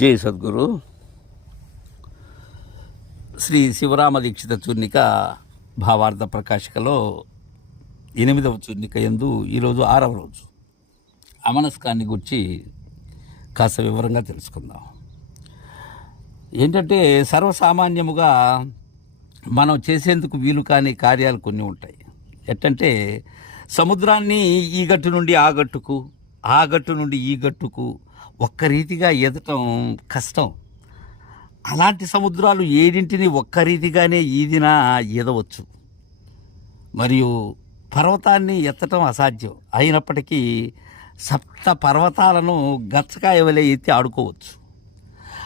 జై సద్గురు. శ్రీ శివరామ దీక్షిత చూర్ణిక భావార్థ ప్రకాశికలో ఎనిమిదవ చూర్ణిక ఎందు ఈరోజు ఆరవ రోజు. అమనస్కాన్ని గురించి కాస్త వివరంగా తెలుసుకుందాం. ఏంటంటే సర్వసామాన్యముగా మనం చేసేందుకు వీలు కాని కార్యాలు కొన్ని ఉంటాయి. ఎట్టంటే సముద్రాన్ని ఈ గట్టు నుండి ఆ గట్టుకు ఆ గట్టు నుండి ఈ గట్టుకు ఒక్క రీతిగా ఎదటం కష్టం. అలాంటి సముద్రాలు ఏడింటిని ఒక్క రీతిగానే ఈదినా ఈదవచ్చు. మరియు పర్వతాన్ని ఎత్తటం అసాధ్యం. అయినప్పటికీ సప్త పర్వతాలను గచ్చకాయవలే ఎత్తి ఆడుకోవచ్చు.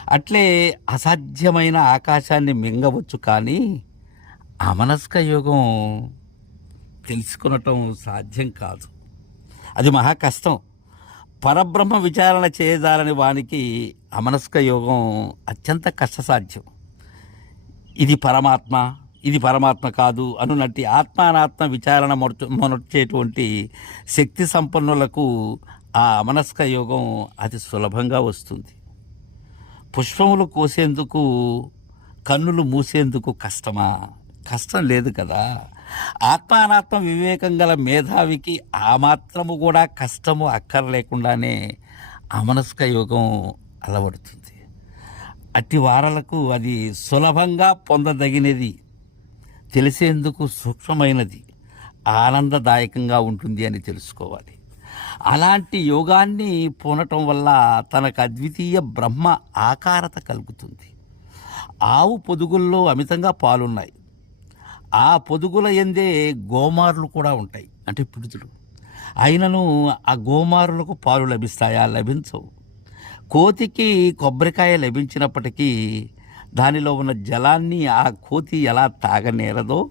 అట్లే అసాధ్యమైన ఆకాశాన్ని మింగవచ్చు కానీ అమనస్క యోగం తెలుసుకునటం సాధ్యం కాదు. అది మహా కష్టం. పరబ్రహ్మ విచారణ చేయజాలని వానికి అమనస్క యోగం అత్యంత కష్టసాధ్యం. ఇది పరమాత్మ ఇది పరమాత్మ కాదు అనునట్టి ఆత్మానాత్మ విచారణ మొరచ మొనర్చేటువంటి శక్తి సంపన్నులకు ఆ అమనస్క యోగం అతి సులభంగా వస్తుంది. పుష్పములు కోసేందుకు కన్నులు మూసేందుకు కష్టమా? కష్టం లేదు కదా. ఆత్మానాత్మ వివేకం గల మేధావికి ఆ మాత్రము కూడా కష్టము అక్కర్లేకుండానే అమనస్క యోగం అలవడుతుంది. అట్టి వారలకు అది సులభంగా పొందదగినది తెలిసేందుకు సూక్ష్మమైనది ఆనందదాయకంగా ఉంటుంది అని తెలుసుకోవాలి. అలాంటి యోగాన్ని పూనటం వల్ల తనకు అద్వితీయ బ్రహ్మ ఆకారత కలుగుతుంది. ఆవు పొదుగుల్లో అమితంగా పాలున్నాయి. ఆ పొదుగుల ఎందే గోమారులు కూడా ఉంటాయి. అంటే పిడుతులు అయినను ఆ గోమారులకు పాలు లభిస్తాయా? లభించవు. కోతికి కొబ్బరికాయ లభించినప్పటికీ దానిలో ఉన్న జలాన్ని ఆ కోతి ఎలా తాగనేరదో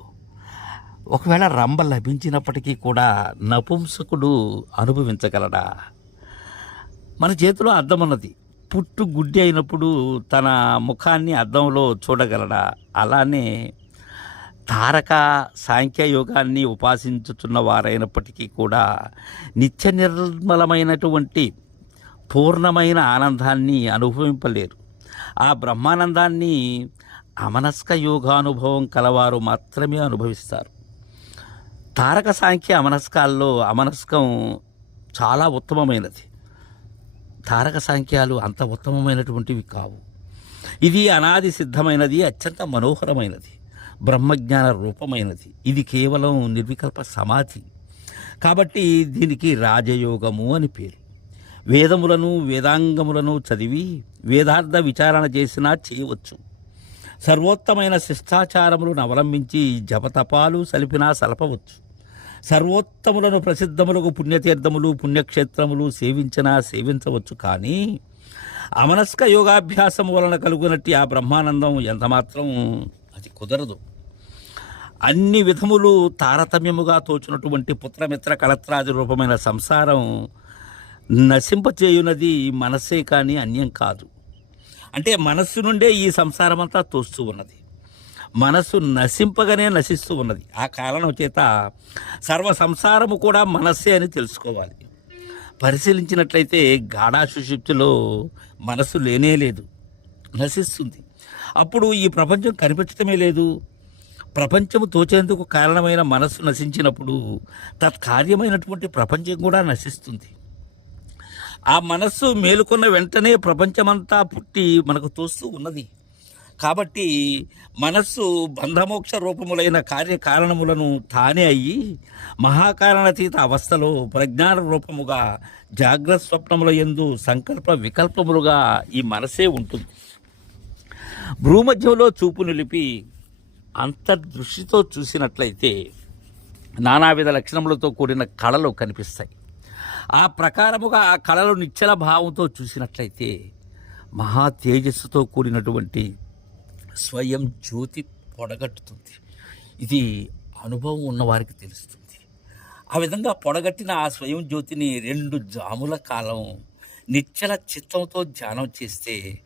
ఒకవేళ రంబ లభించినప్పటికీ కూడా నపుంసకుడు అనుభవించగలడా? మన చేతిలో అద్దం ఉన్నది పుట్టు గుడ్డి అయినప్పుడు తన ముఖాన్ని అద్దంలో చూడగలడా? అలానే తారక సాంఖ్యయోగాన్ని ఉపాసించుతున్న వారైనప్పటికీ కూడా నిత్య నిర్మలమైనటువంటి పూర్ణమైన ఆనందాన్ని అనుభవింపలేరు. ఆ బ్రహ్మానందాన్ని అమనస్క యోగానుభవం కలవారు మాత్రమే అనుభవిస్తారు. తారక సాంఖ్య అమనస్కాల్లో అమనస్కం చాలా ఉత్తమమైనది. తారక సాంఖ్యాలు అంత ఉత్తమమైనటువంటివి కావు. ఇది అనాది సిద్ధమైనది అత్యంత మనోహరమైనది. బ్రహ్మజ్ఞాన రూపమైనది. ఇది కేవలం నిర్వికల్ప సమాధి. కాబట్టి దీనికి రాజయోగము అని పేరు. వేదములను వేదాంగములను చదివి వేదార్థ విచారణ చేసినా చేయవచ్చు. సర్వోత్తమైన శిష్టాచారములను అవలంబించి జపతపాలు సలిపినా సలపవచ్చు. సర్వోత్తములను ప్రసిద్ధములకు పుణ్యతీర్థములు పుణ్యక్షేత్రములు సేవించినా సేవించవచ్చు కానీ అమనస్క యోగాభ్యాసం వలన కలుగునట్టి ఆ బ్రహ్మానందం ఎంతమాత్రం అది కుదరదు. అన్ని విధములు తారతమ్యముగా తోచినటువంటి పుత్రమిత్ర కళత్రాది రూపమైన సంసారం నశింపచేయునది మనస్సే కానీ అన్యం కాదు. అంటే మనస్సు నుండే ఈ సంసారం అంతా తోస్తూ ఉన్నది. మనస్సు నశింపగానే నశిస్తూ ఉన్నది. ఆ కారణం చేత సర్వ సంసారము కూడా మనస్సే అని తెలుసుకోవాలి. పరిశీలించినట్లయితే గాఢాశుషుప్తిలో మనస్సు లేనే లేదు. నశిస్తుంది. అప్పుడు ఈ ప్రపంచం కనిపించటమే లేదు. ప్రపంచము తోచేందుకు కారణమైన మనస్సు నశించినప్పుడు తత్కార్యమైనటువంటి ప్రపంచం కూడా నశిస్తుంది. ఆ మనస్సు మేలుకున్న వెంటనే ప్రపంచమంతా పుట్టి మనకు తోస్తూ ఉన్నది. కాబట్టి మనస్సు బంధమోక్ష రూపములైన కార్యకారణములను తానే అయ్యి మహాకారణతీత అవస్థలో ప్రజ్ఞాన రూపముగా జాగ్రత్త స్వప్నముల ఎందు సంకల్ప వికల్పములుగా ఈ మనసే ఉంటుంది. భూమధ్యంలో చూపు నిలిపి అంతర్దృష్టితో చూసినట్లయితే నానావిధ లక్షణములతో కూడిన కళలు కనిపిస్తాయి. ఆ ప్రకారముగా ఆ కళలు నిశ్చల భావంతో చూసినట్లయితే మహా తేజస్సుతో కూడినటువంటి స్వయం జ్యోతి పొడగట్టుతుంది. ఇది అనుభవం ఉన్నవారికి తెలుస్తుంది. ఆ విధంగా పొడగట్టిన ఆ స్వయం జ్యోతిని రెండు జాముల కాలం నిచ్చల చిత్తంతో ధ్యానం చేస్తే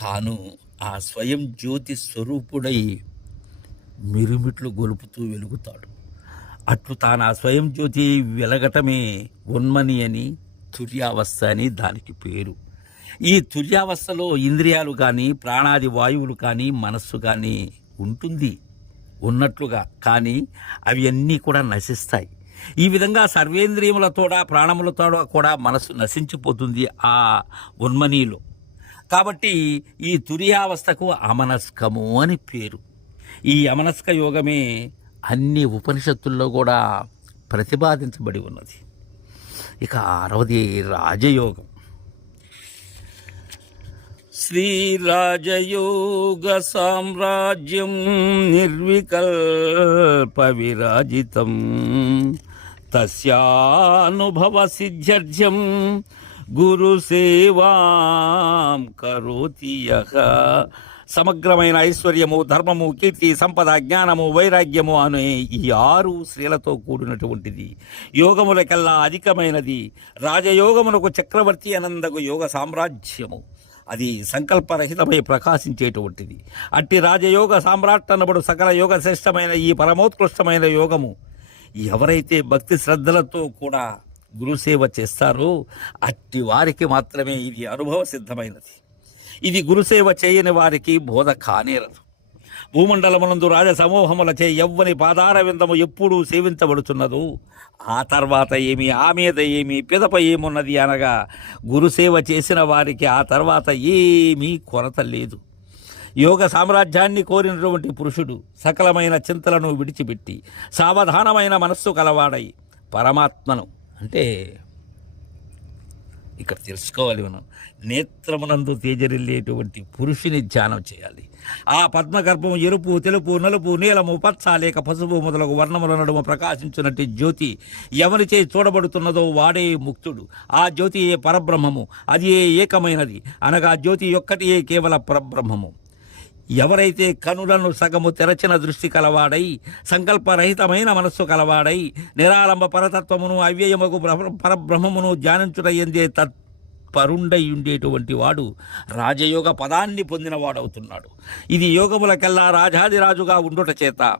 తాను ఆ స్వయం జ్యోతి స్వరూపుడై మిరుమిట్లు గొలుపుతూ వెలుగుతాడు. అట్లు తాను ఆ స్వయం జ్యోతి వెలగటమే ఉన్మని అని తుర్యావస్థ అని దానికి పేరు. ఈ తుర్యావస్థలో ఇంద్రియాలు కానీ ప్రాణాది వాయువులు కానీ మనస్సు కానీ ఉంటుంది. ఉన్నట్లుగా కానీ అవి అన్నీ కూడా నశిస్తాయి. ఈ విధంగా సర్వేంద్రియములతోడ ప్రాణములతో కూడా మనస్సు నశించిపోతుంది ఆ ఉన్మనీలో. కాబట్టి ఈ తురియావస్థకు అమనస్కము అని పేరు. ఈ అమనస్క యోగమే అన్ని ఉపనిషత్తుల్లో కూడా ప్రతిపాదించబడి ఉన్నది. ఇక అరవది రాజయోగం. శ్రీరాజయోగ సామ్రాజ్యం నిర్వికల్ప విరాజితం తస్యానుభవ సిద్ధ్యర్థ్యం గురు సేవాం కరోతి సమగ్రమైన ఐశ్వర్యము ధర్మము కీర్తి సంపద జ్ఞానము వైరాగ్యము అనే ఈ ఆరు శ్రీలతో కూడినటువంటిది. యోగములకెల్లా అధికమైనది. రాజయోగమునకు చక్రవర్తి అనందకు యోగ సామ్రాజ్యము. అది సంకల్పరహితమై ప్రకాశించేటువంటిది. అట్టి రాజయోగ సామ్రాట్ అనబడు సకల యోగ శ్రేష్టమైన ఈ పరమోత్కృష్టమైన యోగము. ఎవరైతే భక్తి శ్రద్ధలతో కూడా గురుసేవ చేస్తారో అట్టి వారికి మాత్రమే ఇది అనుభవ సిద్ధమైనది. ఇది గురుసేవ చేయని వారికి బోధ కానేరదు. భూమండలమునందు రాజ సమూహములచే ఎవ్వని పాదార విందము ఎప్పుడూ సేవించబడుచున్నదో. ఆ తర్వాత ఏమి ఆ మీద ఏమి పిదప ఏమున్నది అనగా గురుసేవ చేసిన వారికి ఆ తర్వాత ఏమీ కొరత లేదు. యోగ సామ్రాజ్యాన్ని కోరినటువంటి పురుషుడు సకలమైన చింతలను విడిచిపెట్టి సావధానమైన మనస్సు కలవాడై పరమాత్మను అంటే ఇక్కడ తెలుసుకోవాలి మనం. నేత్రమునందు తేజరిల్లేటువంటి పురుషుని ధ్యానం చేయాలి. ఆ పద్మగర్భం ఎరుపు తెలుపు నలుపు నీలము పచ్చ లేక పసుపు మొదలగు వర్ణముల నడుమ ప్రకాశించున్నట్టు జ్యోతి ఎవరిచే చూడబడుతున్నదో వాడే ముక్తుడు. ఆ జ్యోతి ఏ పరబ్రహ్మము? అది ఏ ఏకమైనది? అనగా జ్యోతి ఒక్కటి ఏ కేవల పరబ్రహ్మము. ఎవరైతే కనులను సగము తెరచిన దృష్టి కలవాడై సంకల్పరహితమైన మనస్సు కలవాడై నిరాలంబ పరతత్వమును అవ్యయముకు పరబ్రహ్మమును ధ్యానించుట ఎందే తత్పరుండై ఉండేటువంటి వాడు రాజయోగ పదాన్ని పొందినవాడవుతున్నాడు. ఇది యోగములకెల్లా రాజాదిరాజుగా ఉండుట చేత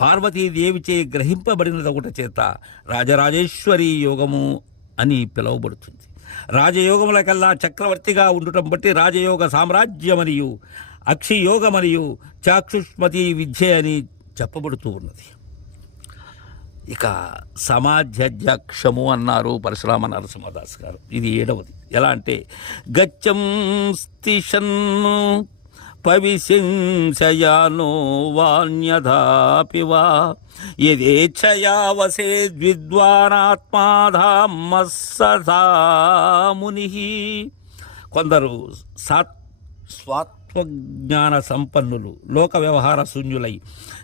పార్వతీదేవిచే గ్రహింపబడినదొకట చేత రాజరాజేశ్వరి యోగము అని పిలువబడుతుంది. రాజయోగములకల్లా చక్రవర్తిగా ఉండటం బట్టి రాజయోగ సామ్రాజ్యమనియు అక్షియోగమనియు చాక్షుష్మతి విద్య అని చెప్పబడుతూ ఉన్నది. ఇక సమాధ్యధ్యక్షము అన్నారు పరశురామ నరసింహదాస్ గారు. ఇది ఏడవది. ఎలా అంటే గచ్చం స్థిషన్ను పవిశంశయానో వాణ్యధాపి వా యదేచ్ఛయా వసేద్విద్వానాత్మాధామ సదా ముని కొందరు సాత్ స్వాత్ తత్వజ్ఞాన సంపన్నులు లోక వ్యవహార శూన్యులై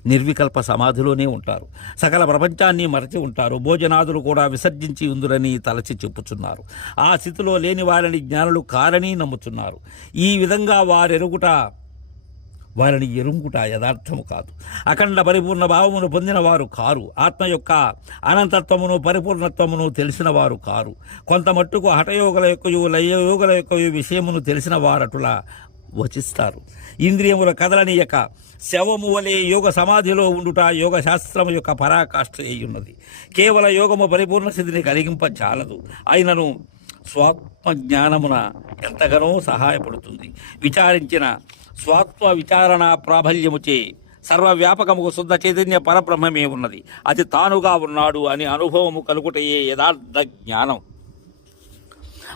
నిర్వికల్ప సమాధిలోనే ఉంటారు. సకల ప్రపంచాన్ని మరచి ఉంటారు. భోజనాదులు కూడా విసర్జించి ఉందురని తలచి చెప్పుచున్నారు. ఆ స్థితిలో లేని వారిని జ్ఞానులు కారని నమ్ముతున్నారు ఈ విధంగా వారెరుగుట వారిని ఎరుంగుట యథార్థము కాదు. అఖండ పరిపూర్ణ భావమును పొందిన వారు కారు. ఆత్మ యొక్క అనంతత్వమును పరిపూర్ణత్వమును తెలిసిన వారు కారు. కొంత మట్టుకు హఠయోగుల యొక్కయు లయయోగుల యొక్కయు విషయమును తెలిసిన వారటులా వచిస్తారు. ఇంద్రియముల కదలనీయక శవము వలె యోగ సమాధిలో ఉండుట యోగ శాస్త్రము యొక్క పరాకాష్ఠ అయ్యున్నది. కేవల యోగము పరిపూర్ణ స్థితిని కలిగింప చాలదు అయినను స్వాత్మ జ్ఞానమున ఎంతగానో సహాయపడుతుంది. విచారించిన స్వాత్మ విచారణ ప్రాబల్యముచే సర్వవ్యాపకముకు శుద్ధ చైతన్య పరబ్రహ్మమే ఉన్నది. అది తానుగా ఉన్నాడు అని అనుభవము కలుగుటయే యథార్థ జ్ఞానం.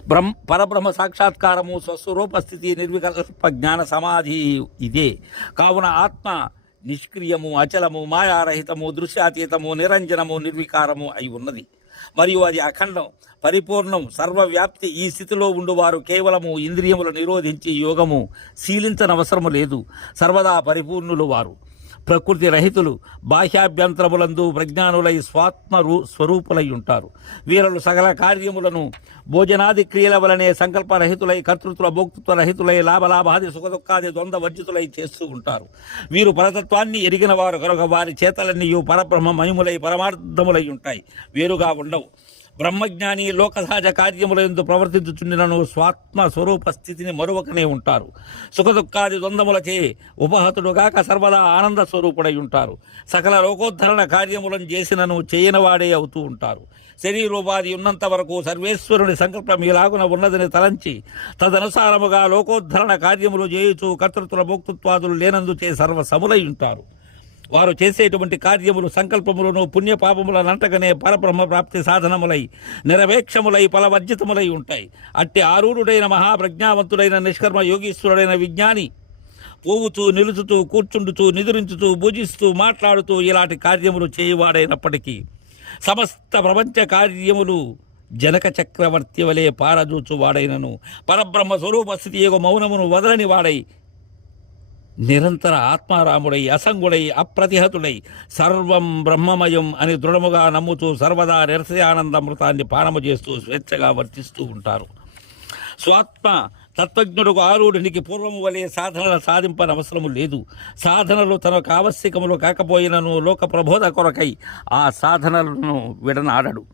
బ్రహ్మ పరబ్రహ్మ సాక్షాత్కారము స్వస్వరూప స్థితి నిర్వికల్ప జ్ఞాన సమాధి ఇదే. కావున ఆత్మ నిష్క్రియము అచలము మాయారహితము దృశ్యాతీతము నిరంజనము నిర్వికారము అయి ఉన్నది. మరియు అది అఖండం పరిపూర్ణం సర్వవ్యాప్తి ఈ స్థితిలో ఉండువారు కేవలము ఇంద్రియములు నిరోధించి యోగము శీలించనవసరము లేదు. సర్వదా పరిపూర్ణులు వారు. ప్రకృతి రహితులు బాహ్యాభ్యంతరములందు ప్రజ్ఞానులై స్వాత్మ స్వరూపులై ఉంటారు. వీరలు సకల కార్యములను భోజనాది క్రియల వలనే సంకల్పరహితులై కర్తృత్వ భోక్తృత్వ రహితులై లాభలాభాది సుఖదుఖాది ద్వంద్వ వర్జితులై చేస్తూ ఉంటారు. వీరు పరతత్వాన్ని ఎరిగిన వారు కనుక వారి చేతలన్నీ పరబ్రహ్మ మహిములై పరమార్థములై ఉంటాయి. వేరుగా ఉండవు. బ్రహ్మజ్ఞాని లోకసహజ కార్యములందు ప్రవర్తించుచుండినను స్వాత్మ స్వరూప స్థితిని మరువకనే ఉంటారు. సుఖదుఖాది ద్వంద్వములచే ఉపహతుడుగాక సర్వదా ఆనంద స్వరూపుడై ఉంటారు. సకల లోకోద్ధరణ కార్యములను చేసినను చేయనివాడే అవుతూ ఉంటారు. శరీరోపాధి ఉన్నంత వరకు సర్వేశ్వరుని సంకల్పం ఇలాగున ఉన్నదని తలంచి తదనుసారముగా లోకోద్ధరణ కార్యములు చేయుచు కర్తృత్వ భోక్తృత్వాదులు లేనందుచే సర్వ సములై ఉంటారు. వారు చేసేటువంటి కార్యములు సంకల్పములను పుణ్యపాపముల నంటగానే పరబ్రహ్మ ప్రాప్తి సాధనములై నిరవేక్షములై ఫలవర్జితములై ఉంటాయి. అట్టి ఆరూఢుడైన మహాప్రజ్ఞావంతుడైన నిష్కర్మ యోగీశ్వరుడైన విజ్ఞాని పోగుతూ నిలుచుతూ కూర్చుండుతూ నిద్రించుతూ భుజిస్తూ మాట్లాడుతూ ఇలాంటి కార్యములు చేయువాడైనప్పటికీ సమస్త ప్రపంచ కార్యములు జనక చక్రవర్తి వలె పారదూచువాడైనను. పరబ్రహ్మ స్వరూప స్థితి యొక్క మౌనమును వదలని వాడై నిరంతర ఆత్మారాముడై అసంగుడై అప్రతిహతుడై సర్వం బ్రహ్మమయం అని దృఢముగా నమ్ముతూ సర్వదా నిరసయానందమృతాన్ని పానము చేస్తూ స్వేచ్ఛగా వర్తిస్తూ ఉంటారు. స్వాత్మ తత్వజ్ఞుడుకు ఆరుడినికి పూర్వము వలె సాధనల సాధింపనవసరము లేదు. సాధనలు తనకు ఆవశ్యకములు కాకపోయినను లోక ప్రబోధ కొరకై ఆ సాధనలను విడనాడడు.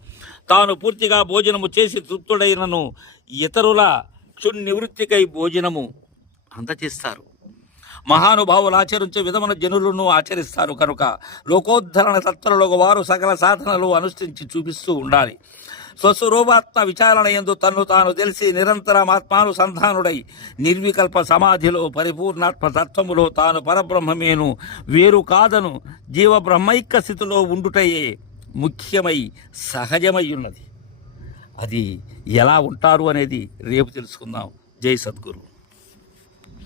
తాను పూర్తిగా భోజనము చేసి తృప్తుడైనను ఇతరుల క్షుణ్ నివృత్తికై భోజనము అందచేస్తారు. మహానుభావులు ఆచరించే విధమున జనులను ఆచరిస్తారు కనుక లోకోద్ధరణ తత్వలలో వారు సకల సాధనలు అనుష్ఠించి చూపిస్తూ ఉండాలి. స్వస్వరూపాత్మ విచారణ ఎందు తన్ను తాను తెలిసి నిరంతరం ఆత్మానుసంధానుడై నిర్వికల్ప సమాధిలో పరిపూర్ణాత్మ తత్వములో తాను పరబ్రహ్మమేను వేరు కాదను జీవబ్రహ్మైక్య స్థితిలో ఉండుటయే ముఖ్యమై సహజమై ఉన్నది అది ఎలా ఉంటారు అనేది రేపు తెలుసుకుందాం. జై సద్గురు.